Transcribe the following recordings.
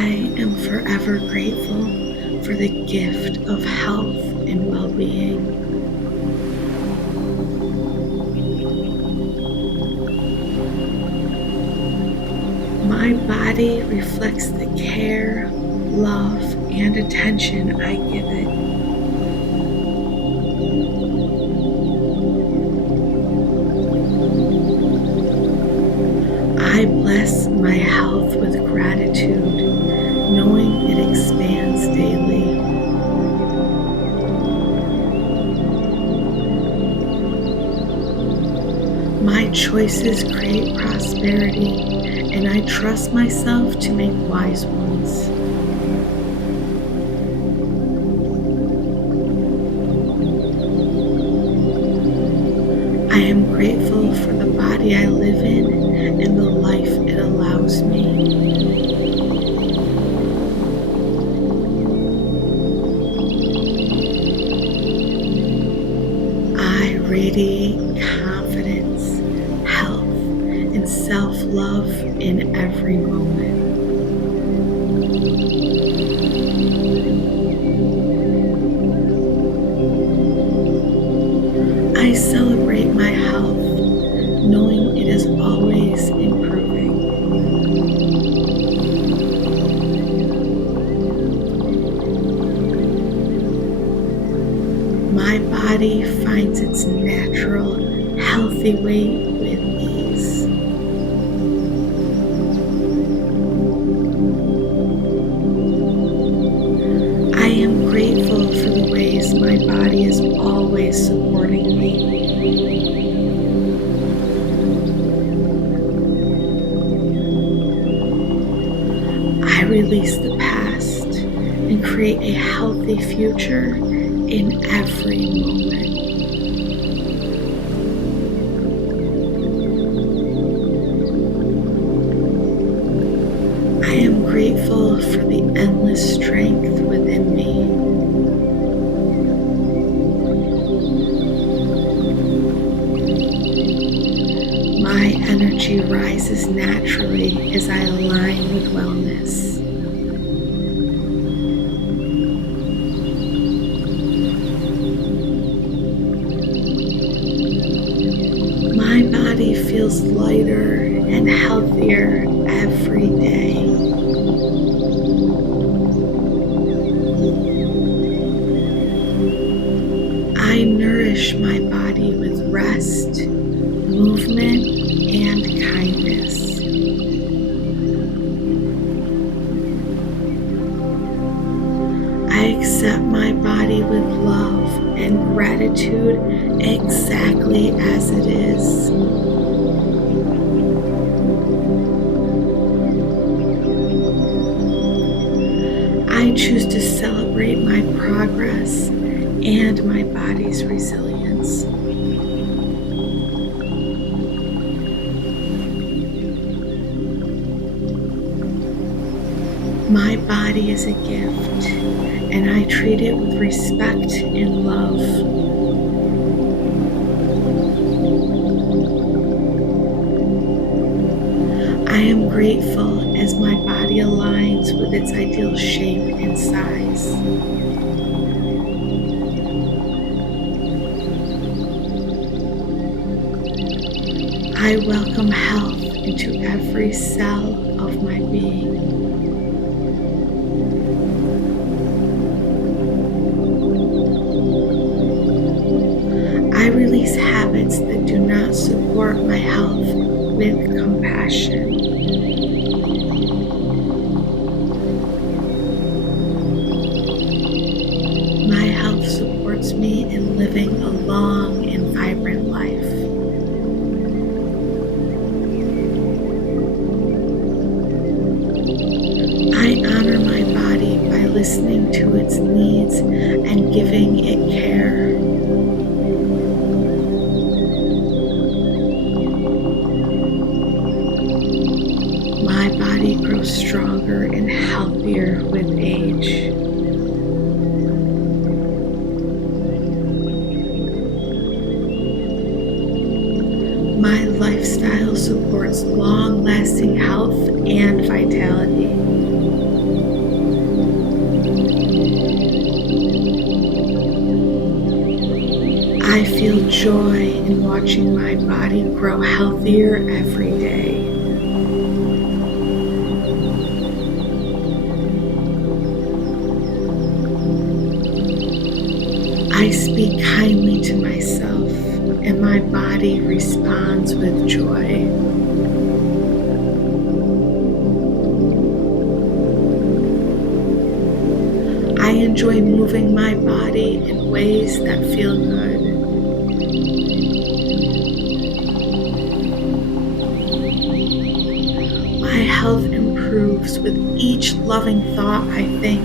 I am forever grateful for the gift of health and well-being. My body reflects the care, love, and attention I give it. I bless my health with gratitude, knowing it expands daily. My choices create prosperity, and I trust myself to make wise ones. I am grateful for the body I live in and the life it allows me. I radiate confidence, health, and self-love in every moment. I celebrate my health, knowing it is always improving. My body finds its natural, healthy weight with ease. I am grateful for the ways my body is always supporting me. I release the past and create a healthy future in every moment. I am grateful for the endless strength within me. My energy rises naturally as I align with wellness. My body feels lighter and healthier every day. I nourish my body with rest, movement, and kindness. I accept my body with love and gratitude exactly as it is. I choose to celebrate my progress and my body's resilience. My body is a gift, and I treat it with respect and love. I am grateful as my body aligns with its ideal shape and size. I welcome health into every cell of my being. I release habits that do not support my health with compassion. My health supports me in living a long and vibrant life. I honor my body by listening to its needs and giving it care. My body grows stronger and healthier with age. My lifestyle supports long-lasting health and vitality. I feel joy in watching my body grow healthier every day. I speak kindly to myself, and my body responds with joy. I enjoy moving my body in ways that feel good. My health improves with each loving thought I think.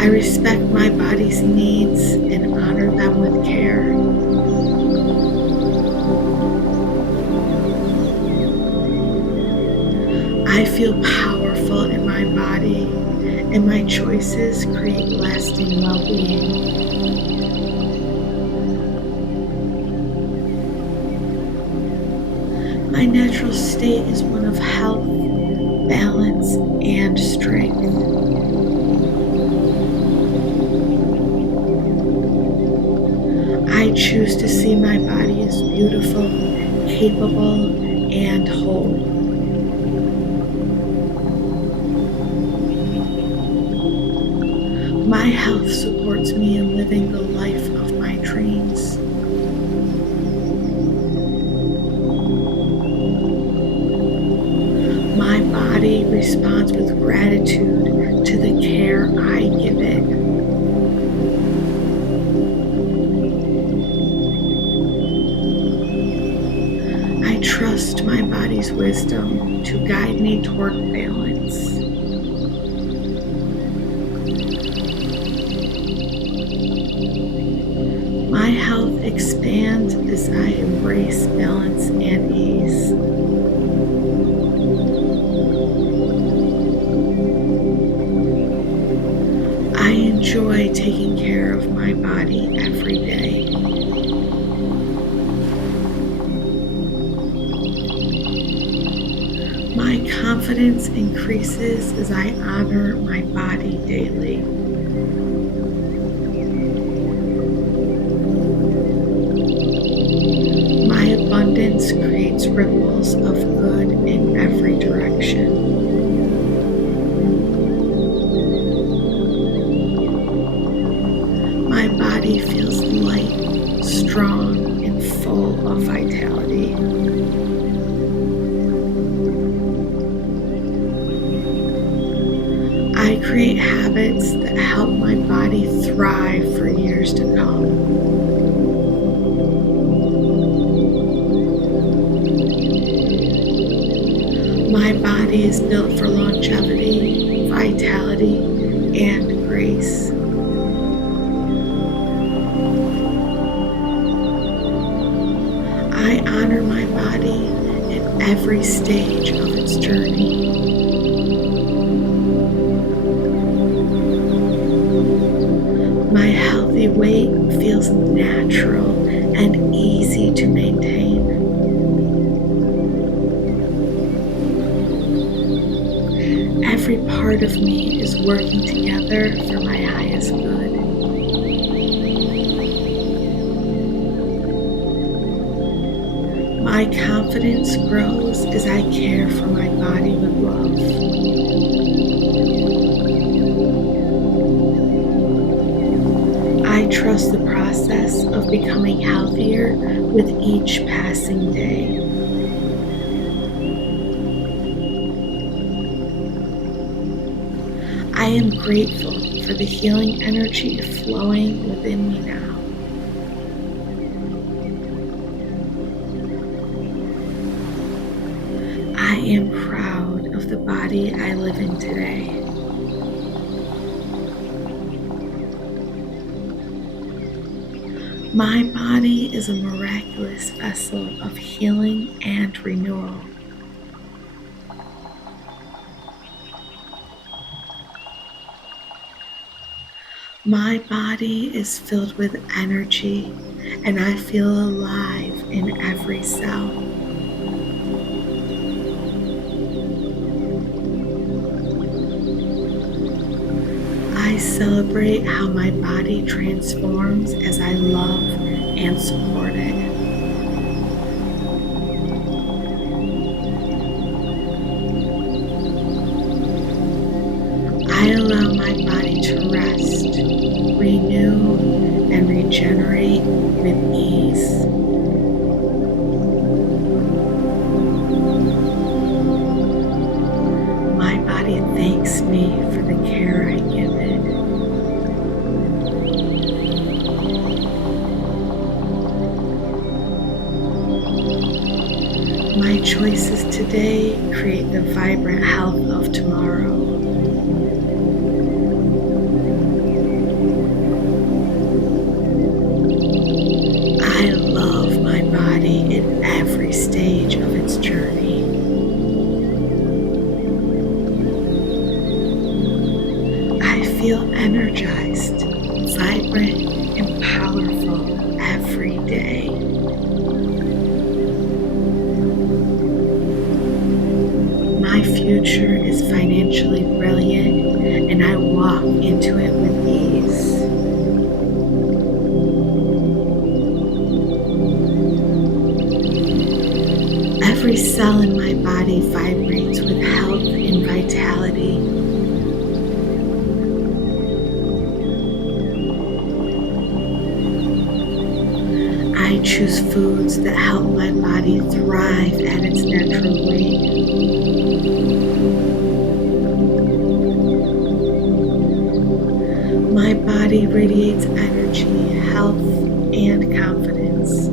I respect my body's needs and honor them with care. I feel powerful in my body, and my choices create lasting well-being. My natural state is one of health, balance, and strength. I choose to see my body as beautiful, capable, and whole. My health supports me in living the life of my dreams. My body responds with gratitude to the care I give it. I trust my body's wisdom to guide me toward balance. My health expands as I embrace balance and ease. I enjoy taking care of my body every day. My confidence increases as I honor my body daily. My abundance creates ripples of good in every direction. My body feels light, strong, and full of vitality. I create habits that help my body thrive for years to come. My body is built for longevity, vitality, and grace. I honor my body at every stage of its journey. My healthy weight feels natural and easy to maintain. Every part of me is working together for my highest good. My confidence grows as I care for my body with love. I trust the process of becoming healthier with each passing day. I am grateful for the healing energy flowing within me now. I am proud of the body I live in today. My body is a miraculous vessel of healing and renewal. My body is filled with energy, and I feel alive in every cell. I celebrate how my body transforms as I love and support it. I allow my body to rest, renew, and regenerate with ease. My body thanks me for the care I give it. My choices today create the vibrant health of tomorrow. I love my body in every stage of its journey. I feel energized, vibrant, and powerful every day. My future is financially brilliant, and I walk into it with ease. Every cell in my body vibrates with health and vitality. I choose foods that help my body thrive at its natural rate. My body radiates energy, health, and confidence.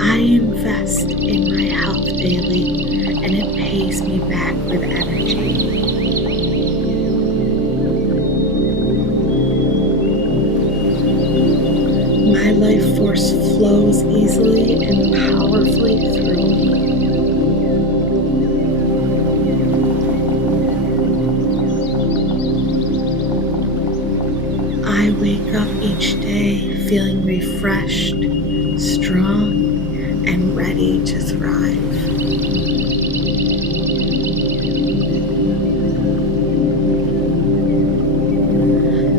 I invest in my health daily, and it pays me back with energy. My life force flows easily and powerfully through me. I wake up each day feeling refreshed, strong, and ready to thrive.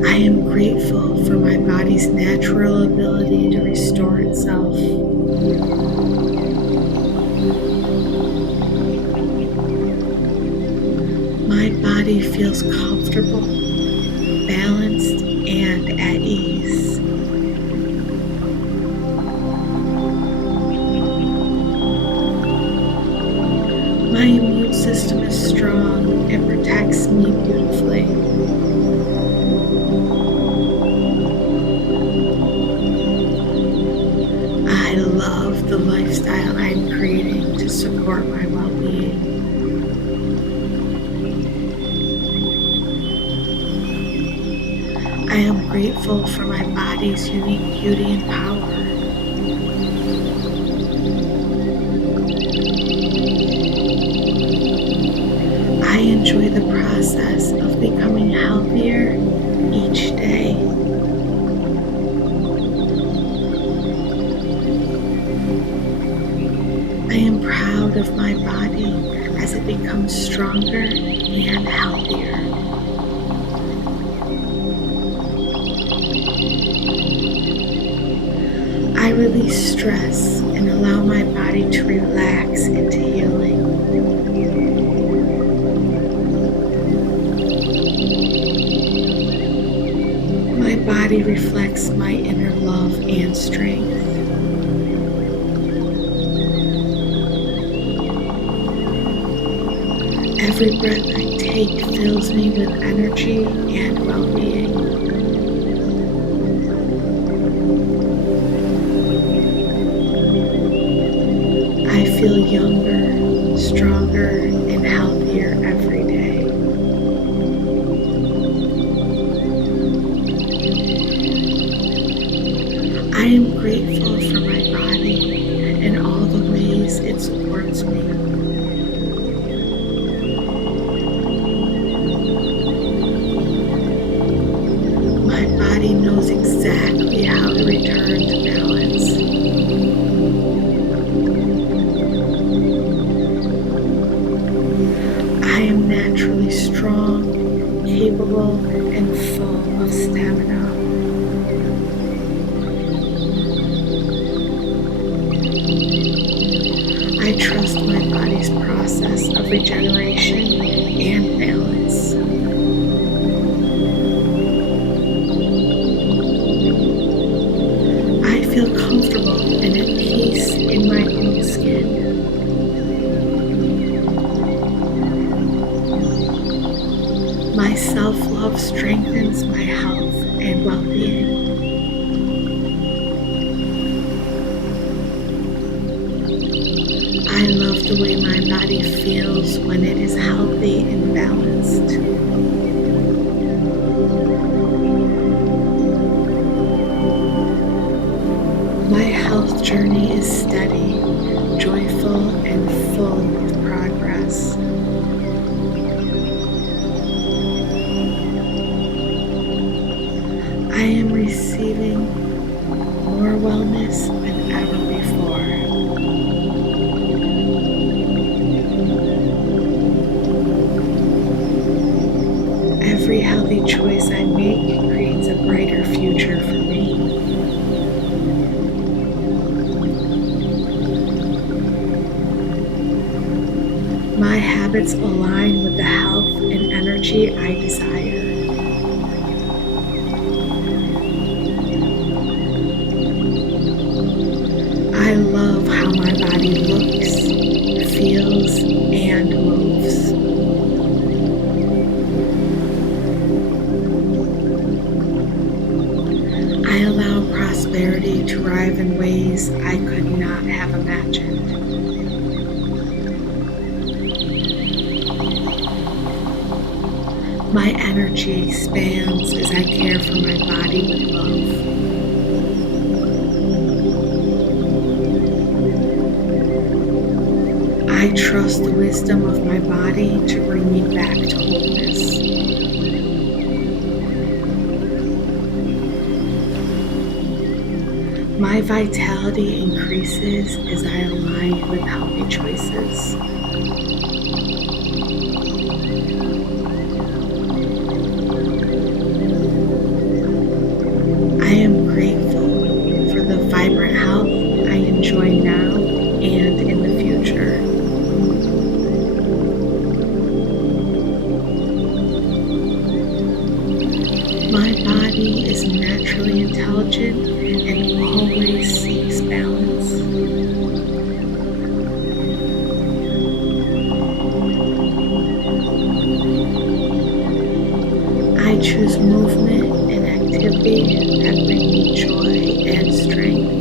I am grateful for my body's natural ability to restore itself. My body feels comfortable, balanced, and at ease. My immune system is strong and protects me beautifully. I love the lifestyle I'm creating to support my well-being. I am grateful for my body's unique beauty and power. I enjoy the process of becoming healthier each day. I am proud of my body as it becomes stronger and healthier. I release stress and allow my body to relax into healing. My body reflects my inner love and strength. Every breath I take fills me with energy and well-being. I feel younger, stronger, and healthier every day. I am grateful for my body and all the ways it supports me. My body knows exactly how to return to balance. naturally strong, capable, and full of stamina. I trust my body's process of regeneration and balance. I feel comfortable and at peace in my own skin. My self-love strengthens my health and well-being. I love the way my body feels when it is healthy and balanced. My health journey is steady, joyful, and full of progress. I am receiving more wellness than ever before. Every healthy choice I make creates a brighter future for me. My habits align with the health and energy I desire. I love how my body looks, feels, and moves. I allow prosperity to arrive in ways I could not have imagined. My energy expands as I care for my body with love. I trust the wisdom of my body to bring me back to wholeness. My vitality increases as I align with healthy choices. I am grateful for the vibrant health I enjoy now and in the future. My body is naturally intelligent and always seeks balance. I choose movement and activity that bring me joy and strength.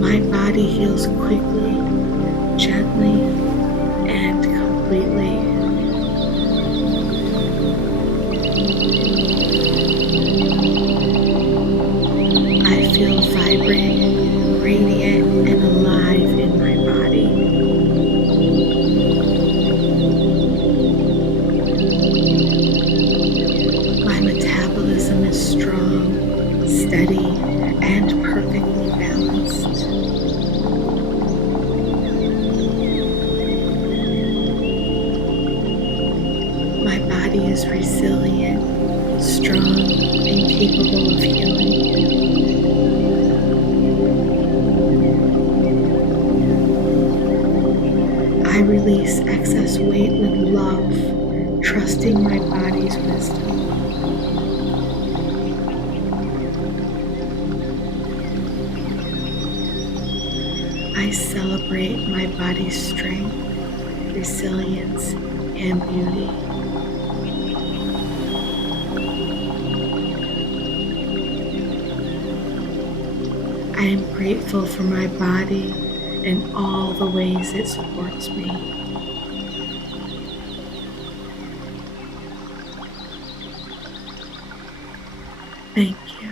My body heals quickly, gently, and completely. I feel vibrant, radiant, and alive in my body. My metabolism is strong, steady, and perfectly balanced. My body is resilient, strong, and capable of healing. I release excess weight with love, trusting my body's wisdom. I celebrate my body's strength, resilience, and beauty. I am grateful for my body and all the ways it supports me. Thank you.